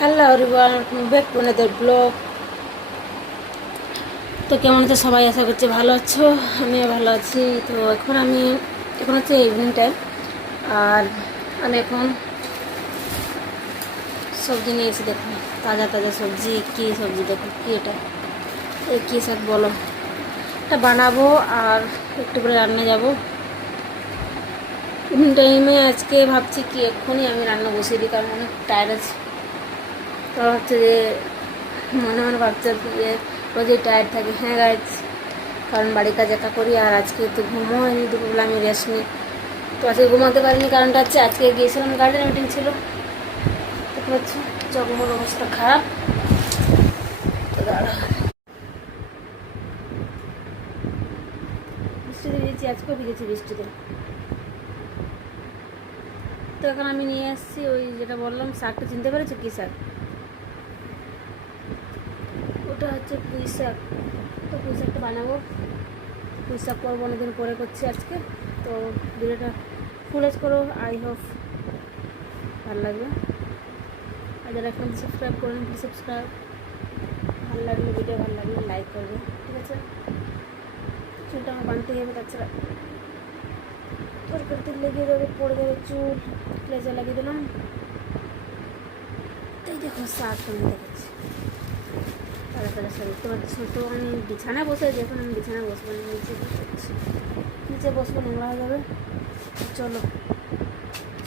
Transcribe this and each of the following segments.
Hello everyone, back to another blog. তো কেমন আছে সবাই? আশা করছি ভালো আছো, আমিও ভালো আছি। তো এখন হচ্ছে ইভিনিং টাইম, আর আমি এখন সবজি নিয়ে এসে দেখুন, তাজা তাজা সবজি। কী সবজি দেখুন, কী এটা, এই কী শাক বলো, এটা বানাবো আর একটু করে রান্না যাবো ইভিনিং টাইমে। আজকে ভাবছি কি এক্ষুনি আমি রান্না বসিয়ে দিই, কারণ অনেক টায়ার্ড আছে। তো হচ্ছে যে মনে মনে ভাবছে যে রোজই টায়ার্ড থাকি। হ্যাঁ গাইজ, কারণ বাড়ির কাজ একা করি, আর আজকে তো ঘুমও হয়নি, দুপুরবেলা আমি রেস্ট নিই। তো আজকে ঘুমাতে পারিনি, কারণটা হচ্ছে আজকে গিয়েছিলাম গার্ডেন মিটিং ছিল। দেখতে পাচ্ছ চকমোর অবস্থা খারাপ। তো দাঁড়া, বৃষ্টিতে ভিজেছি, আজকেও ভিজেছি বৃষ্টিতে। তো এখন আমি নিয়ে আসছি ওই যেটা বললাম, শাকটা চিনতে পেরেছো কী শাক? ওটা হচ্ছে পুঁই শাক। তো পুঁই শাকটা বানাবো। পুঁই শাক করবো, অনেকদিন পরে করছি আজকে। তো ভিডিওটা ফুল এজ করো, আই হোপ ভালো লাগবে। আর যারা এখন সাবস্ক্রাইব করেন, প্লিজ সাবস্ক্রাইব। ভালো লাগলে ভিডিও, ভালো লাগলে লাইক করবে, ঠিক আছে? চুলটা আমার বাঁধতে হবে, তাছাড়া তরকারিতে লেগে যাবে, পড়ে যাবে চুল। ক্লেজে লাগিয়ে দিলাম। এই দেখো শাক তুমি দেখাচ্ছি, তারা তারা শাক দেখতে পাচ্ছ। তো আমি বিছানায় বসে আছি, এখন আমি বিছানায় বসবো না, নিচে বসে, নিচে বসবো, নোংরা হয়ে যাবে। চলো,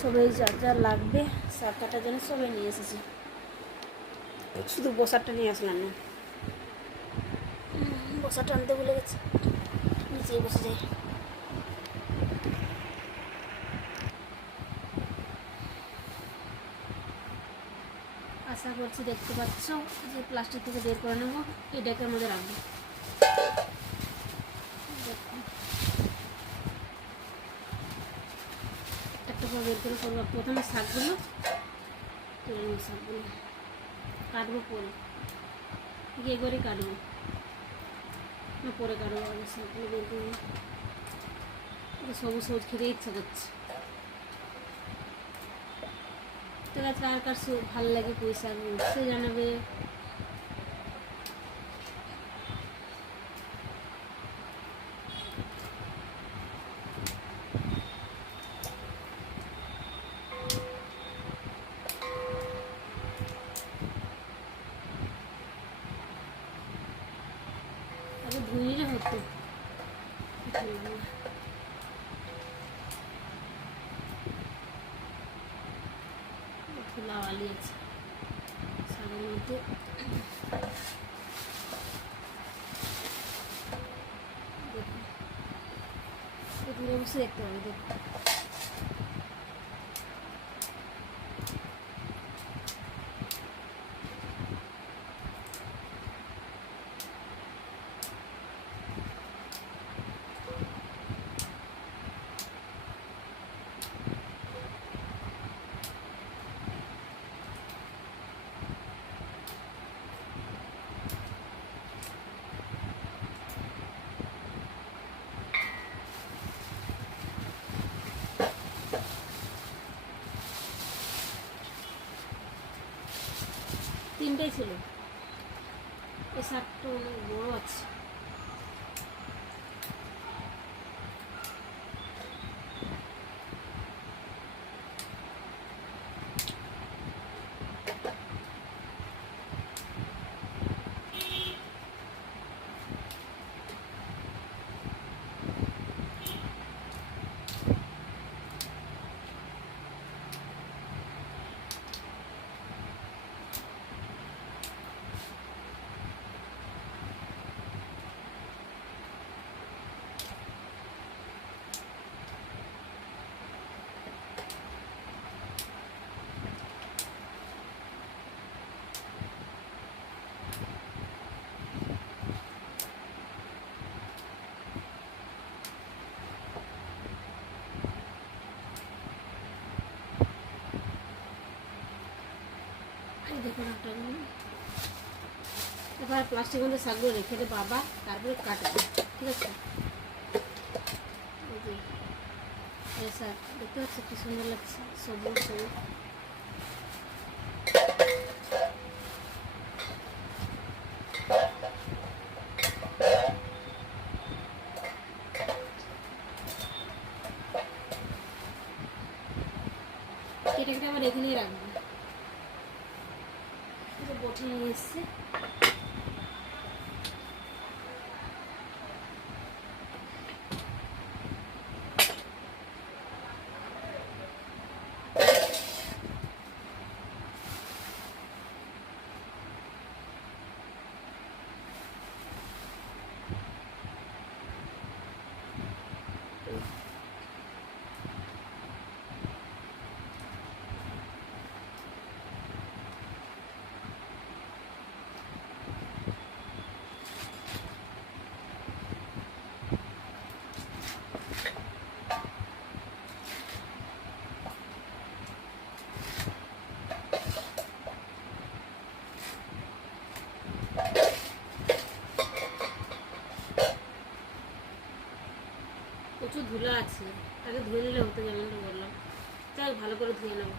সবাই যা যা লাগবে শাক কাটার জন্য সবাই নিয়ে এসেছি, শুধু বসারটা নিয়ে আসলাম না। বসাটা আনতে ভুলে গেছি, নিচেই বসে যাই। আশা করছি দেখতে পাচ্ছ যে প্লাস্টিক থেকে বের করে নেবো, এই ডেকের মধ্যে রাখবো। একটা একটা করে বের করে করবো। প্রথমে শাকগুলো তুলে নেবো, শাকগুলো কাটবো পরে, গিয়ে করে কাটবো না, পরে কাটবো। আগে শাকগুলো বের করবো, সবুজ সবুজ খেতে ইচ্ছা করছে। তো কার কার ভালো লাগে পুঁই শাক, সে জানাবে। আগে ধুইলে হতো, খোলা আলি আছে শাকের মধ্যে। দূরে বসে দেখতে হবে, দেখো। তিনটেই ছিল, এই শাকটা অনেক বড় আছে। দেখুন একটা এবার প্লাস্টিক মধ্যে শাকগুলো রেখে দেবো বাবা, তারপরে কাটবো, ঠিক আছে? এই যে এই শাক দেখতে পাচ্ছি কি সুন্দর লাগছে, সবুজ সবুজ। থেকে আবার এখানেই রাখবো। বটি নিয়ে এসছি। প্রচুর ধুলা আছে, আগে ধুয়ে নিলে হতো, যেমনটা বললাম। যাই ভালো করে ধুয়ে নেবো।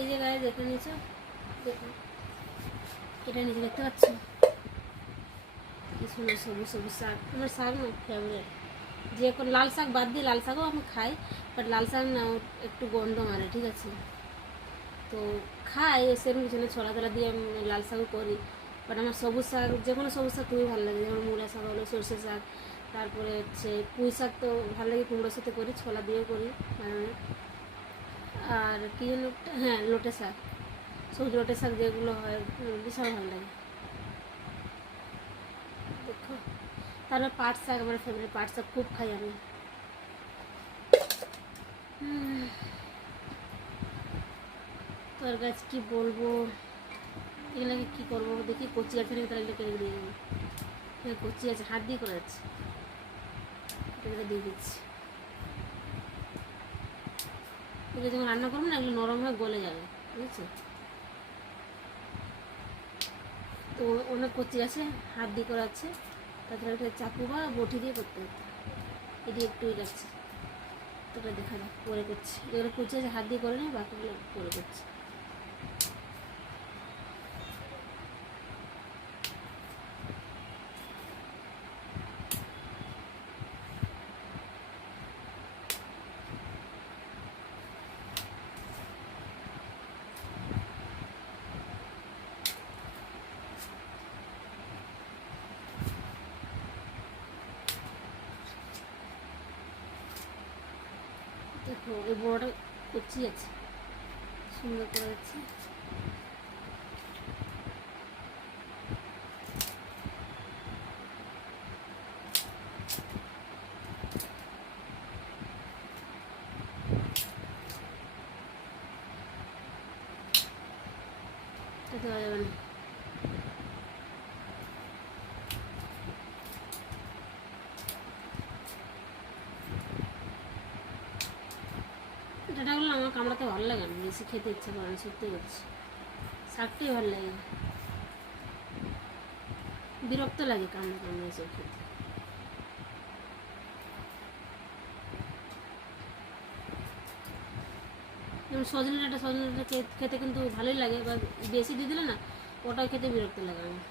এই যে গায়ে দেখে নিয়েছো, দেখো এটা নিচে দেখতে পাচ্ছ কি সুন্দর সবুজ সবুজ শাক। আমার শাক না ফেভারিট, যে লাল শাক বাদ দিয়ে, লাল শাকও আমি খাই, বাট লাল শাক না একটু গন্ধ মারে, ঠিক আছে। তো খাই সেরকম কিছু না, ছড়া তলা দিয়ে আমি লাল শাকও করি, বাট আমার সবুজ শাক, যে কোনো সবুজ শাক খুবই ভালো লাগে। যেমন মূলা শাক হলো, সর্ষে শাক, তারপরে হচ্ছে পুঁই শাক তো ভালো লাগে, কুমড়োর সাথে করি, ছোলা দিয়েও করি। আর কি যেন, হ্যাঁ লোটে শাক, সবুজ লোটে শাক যেগুলো হয় বিশাল ভালো লাগে। দেখো, তারপর পাট শাক আমার ফেভারিট, পাট শাক খুব খাই আমি। তোর গাছ কি বলবো, এগুলোকে কী করবো দেখি, কচি আছে নাকি, তাহলে এগুলো কেটে দিয়ে দেবো। হ্যাঁ কচি আছে, হাত দিয়ে করা যাচ্ছে, এগুলো দিয়ে দিচ্ছি। এগুলো যখন রান্না করবো না, এগুলো নরম হয়ে গলে যাবে, বুঝেছো। তো অনেক কচি আছে, হাত দিয়ে করা আছে, তাছাড়া একটা চাকু বা বটি দিয়ে করতে হতো। এটি একটুই রাখছি, তোটা দেখা যাক পরে করছি। এগুলো কচি আছে, হাত দিয়ে করে নিই, বাকিগুলো পরে করছি। দেখো এই বড়টা কচি আছে, সুন্দর করে যাচ্ছে। দেওয়া যাবে না। ডাটা গুলো আমার কামড়াতে ভালো লাগে না, বেশি খেতে ইচ্ছা করে না, সত্যি বলছি। শাকটাই ভালো লাগে, বিরক্ত লাগে কামড়া কামড়া এসব খেতে। যেমন সজনে ডাঁটা খেতে কিন্তু ভালোই লাগে, বা বেশি দিয়ে দিলে না ওটাও খেতে বিরক্ত লাগে আমার।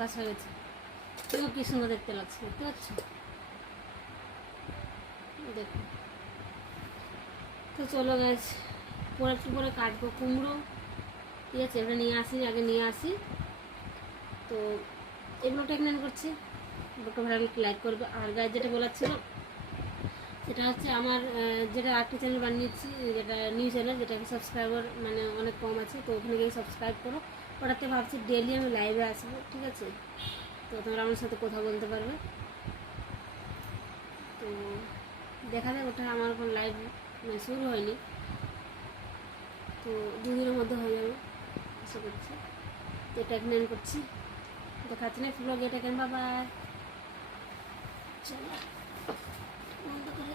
গাছ হয়ে গেছে, এও কি সুন্দর দেখতে লাগছে, দেখতে পাচ্ছ? দেখো তো চলো গাছ, পরে একটু পরে কাটবো কুমড়ো, ঠিক আছে? এবারে আগে নিয়ে আসি। তো এগুলোটা এখানে করছি, ব্লগটা ভালো লাগলে লাইক করবে। আর গাছ যেটা বলার ছিল সেটা হচ্ছে আমার যেটা আরেকটি চ্যানেল বানিয়েছি, যেটা নিউ চ্যানেল, যেটাকে সাবস্ক্রাইবার মানে অনেক কম আছে, তো ওখানে গিয়ে সাবস্ক্রাইব করো। ওটাতে ভাবছি ডেলি আমি লাইভে আসবো, ঠিক আছে? তো তোমরা আমার সাথে কথা বলতে পারবে। তো দেখা যাক, ওটা আমার এখন লাইভ শুরু হয়নি, তো দুদিনের মধ্যে হয়ে যাবে আশা করছি। তো এটা এখানে করছি, দেখাচ্ছি না ব্লগ, এটা কেন বাবা। চলো বন্ধ করে